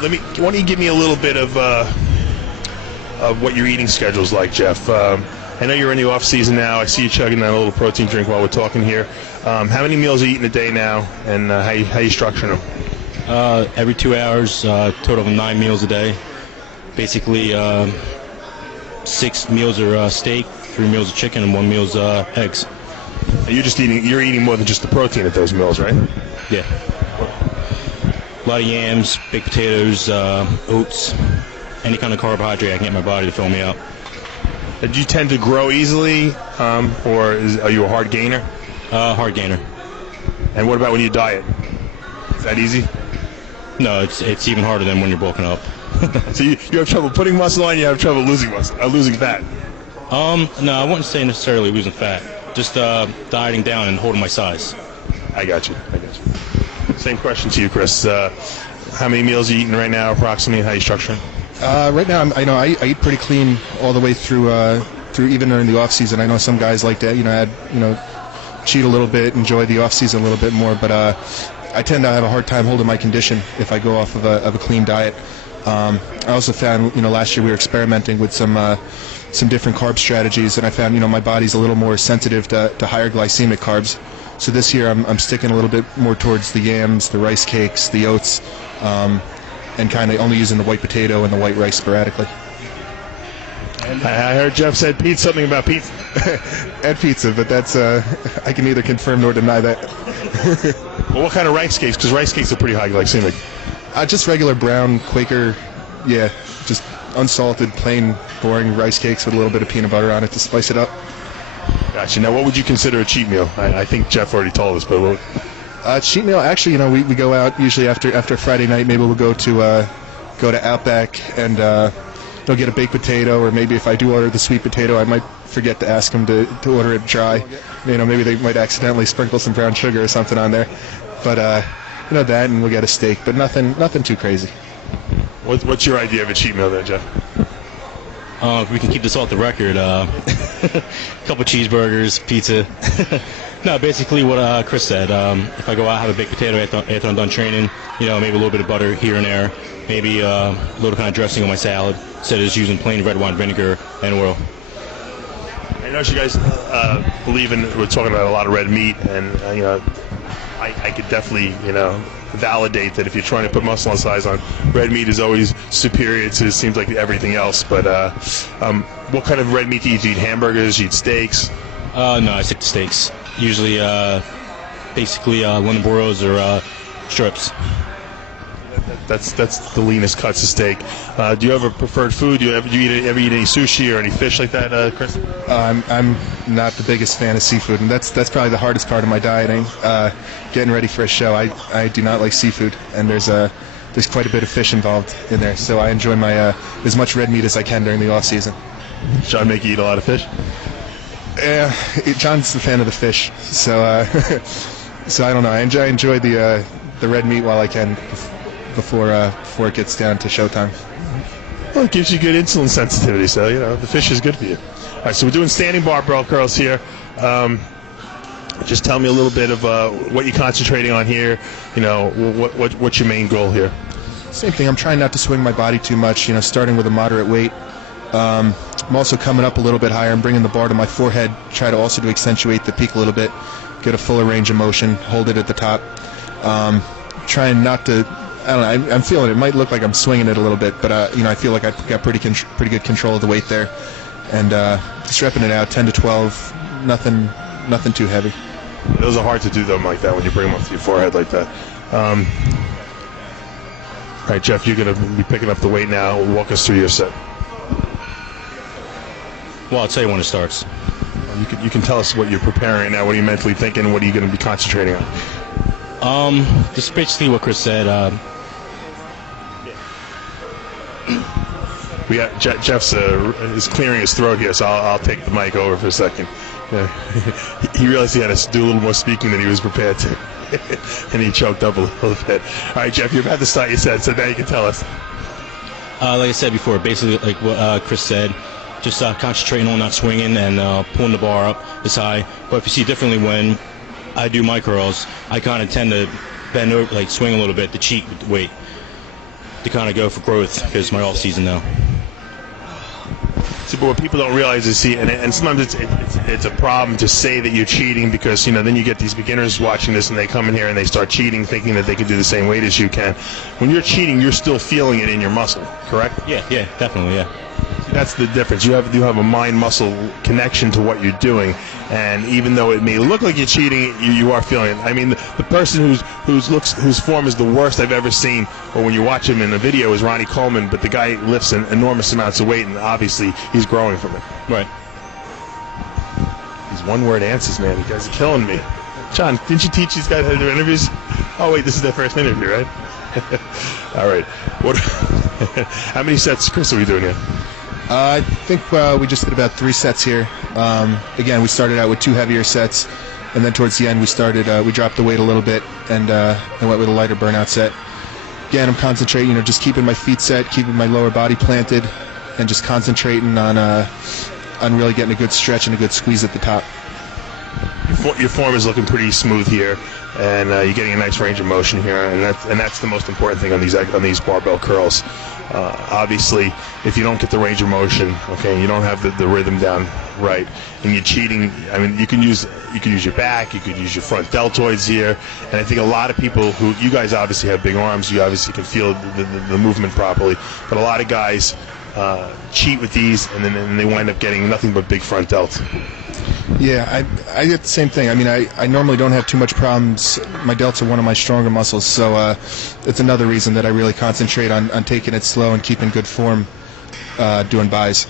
right, why don't you give me a little bit of what your eating schedule's like, Jeff? I know you're in the off season now. I see you chugging down a little protein drink while we're talking here. How many meals are you eating a day now, and how you structuring them? Every 2 hours, total of 9 meals a day. Basically, 6 meals are steak, 3 meals of chicken, and 1 meal's eggs. You're eating more than just the protein at those meals, right? Yeah. A lot of yams, baked potatoes, oats, any kind of carbohydrate I can get in my body to fill me up. Do you tend to grow easily, or are you a hard gainer? Hard gainer. And what about when you diet? Is that easy? No, it's even harder than when you're bulking up. So you have trouble putting muscle on, you have trouble losing fat? No, I wouldn't say necessarily losing fat. Just dieting down and holding my size. I got you. Same question to you, Chris. How many meals are you eating right now, approximately, and how you structuring? Right now, I eat pretty clean all the way through even during the off season. I know some guys like to cheat a little bit, enjoy the off season a little bit more, but I tend to have a hard time holding my condition if I go off of a clean diet. I also found last year we were experimenting with some different carb strategies, and I found my body's a little more sensitive to higher glycemic carbs. So this year I'm sticking a little bit more towards the yams, the rice cakes, the oats, and kind of only using the white potato and the white rice sporadically. I heard Jeff said something about pizza. And pizza, but that's I can neither confirm nor deny that. Well, what kind of rice cakes? Because rice cakes are pretty high glycemic. Just regular brown Quaker, just unsalted, plain, boring rice cakes with a little bit of peanut butter on it to spice it up. Gotcha. Now, what would you consider a cheat meal? I think Jeff already told us, but what? Cheat meal, actually, we go out usually after Friday night. Maybe we'll go to Outback and get a baked potato, or maybe if I do order the sweet potato, I might forget to ask them to order it dry. Maybe they might accidentally sprinkle some brown sugar or something on there. But that, and we'll get a steak, but nothing too crazy. What's your idea of a cheat meal there, Jeff? If we can keep this off the record, a couple cheeseburgers, pizza. No, basically what Chris said. If I go out, have a baked potato after I'm done training, maybe a little bit of butter here and there, maybe a little kind of dressing on my salad, instead of just using plain red wine vinegar and oil. I know you guys believe in, we're talking about a lot of red meat, and I could definitely validate that if you're trying to put muscle and size on, red meat is always superior to, it seems like, everything else. But what kind of red meat do you eat? Do you eat hamburgers? Do you eat steaks? No, I stick to steaks. Usually, basically London boros or strips. That's the leanest cuts of steak. Do you have a preferred food? Do you ever eat any sushi or any fish like that, Chris? I'm not the biggest fan of seafood, and that's probably the hardest part of my dieting. Getting ready for a show, I do not like seafood, and there's quite a bit of fish involved in there. So I enjoy my as much red meat as I can during the off season. John make you eat a lot of fish? Yeah, John's a fan of the fish, so so I don't know. I enjoy the red meat while I can before it gets down to showtime. Well, it gives you good insulin sensitivity, so the fish is good for you. All right, so we're doing standing barbell curls here. Just tell me a little bit of what you're concentrating on here. What's your main goal here? Same thing. I'm trying not to swing my body too much. Starting with a moderate weight. I'm also coming up a little bit higher. I'm bringing the bar to my forehead. Try to also accentuate the peak a little bit. Get a fuller range of motion. Hold it at the top. Trying not to. I don't know. I'm feeling it. It might look like I'm swinging it a little bit, but I feel like I've got pretty good control of the weight there, and just repping it out, 10 to 12. Nothing too heavy. Those are hard to do, though, like that, when you bring them up to your forehead like that. All right, Jeff, you're going to be picking up the weight now. Walk us through your set. Well, I'll tell you when it starts. You can tell us what you're preparing now. What are you mentally thinking? What are you going to be concentrating on? Just basically what Chris said. Jeff's is clearing his throat here, so I'll take the mic over for a second. He realized he had to do a little more speaking than he was prepared to, and he choked up a little bit. All right, Jeff, you're about to start your set, so now you can tell us. Like I said before, basically like what Chris said, just concentrating on not swinging and pulling the bar up this high. But if you see differently, when I do my curls, I kind of tend to bend over, like swing a little bit to cheat with the weight. to kind of go for growth because my off season now. See, but what people don't realize is, and sometimes it's a problem to say that you're cheating because, then you get these beginners watching this and they come in here and they start cheating thinking that they can do the same weight as you can. When you're cheating, you're still feeling it in your muscle, correct? Yeah, definitely, yeah. That's the difference. You have a mind-muscle connection to what you're doing, and even though it may look like you're cheating, you are feeling it. I mean, the person whose form is the worst I've ever seen, or when you watch him in the video, is Ronnie Coleman. But the guy lifts enormous amounts of weight, and obviously he's growing from it. Right. These one-word answers, man. You guys are killing me. John, didn't you teach these guys how to do interviews? Oh wait, this is their first interview, right? All right. What? How many sets, Chris, are we doing here? I think we just did about 3 sets here. Again, we started out with 2 heavier sets, and then towards the end we dropped the weight a little bit and went with a lighter burnout set. Again, I'm concentrating, just keeping my feet set, keeping my lower body planted, and just concentrating on really getting a good stretch and a good squeeze at the top. Your form is looking pretty smooth here, and you're getting a nice range of motion here, and that's the most important thing on these barbell curls. Obviously, if you don't get the range of motion, okay, you don't have the rhythm down right, and you're cheating. I mean, you can use your back, you could use your front deltoids here, and I think a lot of people you guys obviously have big arms, you obviously can feel the movement properly, but a lot of guys cheat with these, and then they wind up getting nothing but big front delts. Yeah, I get the same thing. I mean, I normally don't have too much problems. My delts are one of my stronger muscles, so it's another reason that I really concentrate on taking it slow and keeping good form doing buys.